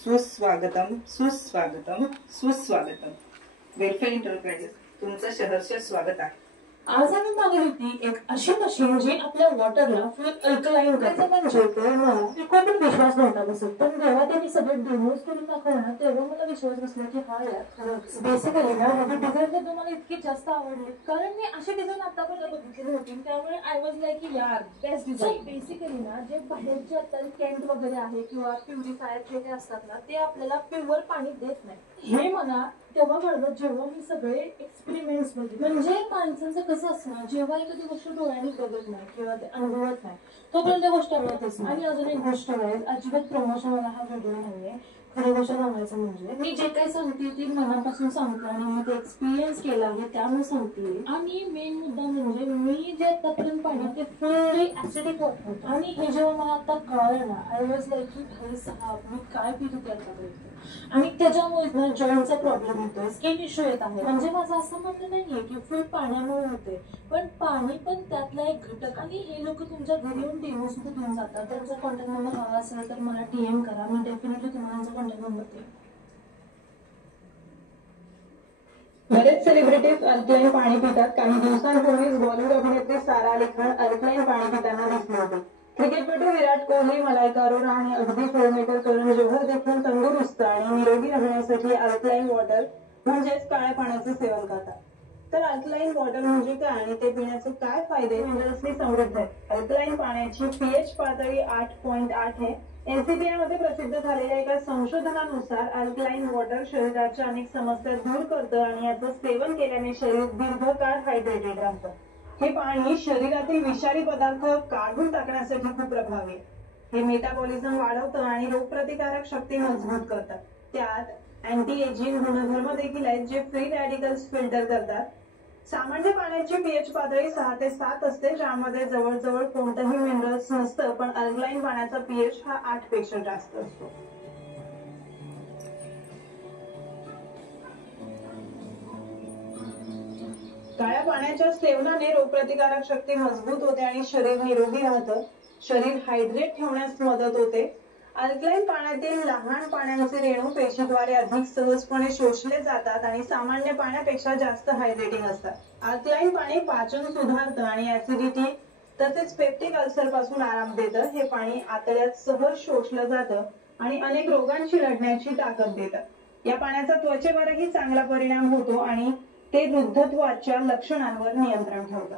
सुस्वागतम सुस्वागतम सुस्वागतम। वेलफेअर एंटरप्राइजेस तुमचं सहर्ष स्वागत आहे। आज आम्ही मागवली होती एक अशी मशीन जी आपल्या वॉटरला फुल अल्कलाइन करते। म्हणजे मला खूप विश्वास नव्हता बसत, पण जेव्हा त्यांनी सगळं डेमोज करून दाखवलं ना तेव्हा मला विश्वास बसला की हा यार खरंच बेसिकली ना माझी डिझाईन तर तुम्हाला इतकी जास्त आवडली, कारण मी अशी डिझाईन आतापर्यंत बघितली नव्हती, त्यामुळे आय वॉज लाईक की यार बेस्ट डिझाईन। बेसिकली ना जे बाहेरचे आता कॅन्ट वगैरे आहे किंवा प्युरिफायर जे काही असतात ना ते आपल्याला प्युअर पाणी देत नाही, हे मला तेव्हा कळलं जेव्हा मी सगळे एक्सपेरिमेंट्स बघितले। म्हणजे माणसांचं कसं असणार, जेव्हा एखादी गोष्ट डोळ्यांनी बघत नाही किंवा ते अनुभवत नाही तोपर्यंत गोष्ट आवडतच नाही। आणि अजून एक गोष्ट आहे, अजिबात प्रमोशन मला हा व्हिडिओ नाहीये, खरी गोष्ट सांगायचं म्हणजे मी जे काही सांगते ते मनापासून सांगते आणि मी ते एक्सपिरियन्स केला आहे त्यामुळे सांगते। आणि मेन मुद्दा म्हणजे मी जे आतापर्यंत पाहिलं ते फुल्ली ऍसिडिक वाटत, आणि हे जेव्हा मला आता कळलं ना आय वॉज लाईक की भाई साहेब मी काय पित होते आतापर्यंत, आणि त्याच्यामुळे जॉईंटचा प्रॉब्लेम होतोय, स्किन इश्यू येत आहे। म्हणजे माझं असं म्हणणं नाहीये की फुल पाण्यामुळे होते, पण पाणी पण त्यातला एक घटक। आणि हे लोक तुमच्या घरी येऊन डेमो सुद्धा घेऊन जातात, त्यांचा कॉन्टॅक्ट नंबर हवा असेल तर मला DM करा, मी डेफिनेटली तुम्हाला त्यांचा कॉन्टॅक्ट नंबर देईन। बरेच सेलिब्रिटीज अल्कलाइन पाणी पितात। काही दिवसांपूर्वीच बॉलिवूड अभिनेत्री सारा अली खान अल्कलाइन पाणी पिताना दिसली होती। क्रिकेटपटू विराट कोहली, मलायका अरोरा आणि अगदी फिल्ममेकर करण जोहर देखील तंदुरुस्त आणि निरोगी राहण्यासाठी अल्कलाइन वॉटर म्हणजेच काळ्या पाण्याचे सेवन करतात। तर अल्कलाइन वॉटर म्हणजे काय आणि ते पिण्याचे काय फायदे मिनरल्सनी समृद्ध आहे। अल्कलाइन पाण्याची पीएच पातळी 8.8 आहे। NCBI मध्ये प्रसिद्ध झालेल्या एका संशोधनानुसार अल्कलाइन वॉटर शरीराच्या अनेक समस्या दूर करतं आणि याचं सेवन केल्याने शरीर दीर्घकाळ हायड्रेटेड राहतं। हे पाणी शरीरातील विषारी पदार्थ काढून टाकण्यासाठी खूप प्रभावी आहे। हे मेटाबॉलिझम वाढवतं आणि रोगप्रतिकारक शक्ती मजबूत करतात। त्यात अँटी एजिंग गुणधर्म देखील आहेत जे फ्री रॅडिकल्स फिल्टर करतात। सामान्य पाण्याची पीएच पातळी 6 ते 7 असते, ज्यामध्ये जवळजवळ कोणतंही मिनरल्स नसतं, पण अल्कलाइन पाण्याचा पीएच हा 8 पेक्षा जास्त असतो। काळ्या पाण्याच्या सेवनाने रोगप्रतिकारक शक्ती मजबूत होते आणि शरीर निरोगी राहतं। शरीर हायड्रेट ठेवण्यास मदत होते। अल्कलाइन पाण्यातील लहान पाण्याचे रेणू पेशीद्वारे अधिक सहजपणे शोषले जातात आणि सामान्य पाण्यापेक्षा जास्त हायड्रेटिंग असतात। अल्कलाइन पाणी पाचन सुधारतं आणि ऍसिडिटी तसेच पेप्टिक अल्सर पासून आराम देतं। हे पाणी आतड्यात सहज शोषलं जातं आणि अनेक रोगांशी लढण्याची ताकद देतं। या पाण्याचा त्वचेवरही चांगला परिणाम होतो आणि ते वृद्धत्वाच्या लक्षणांवर नियंत्रण ठेवतं।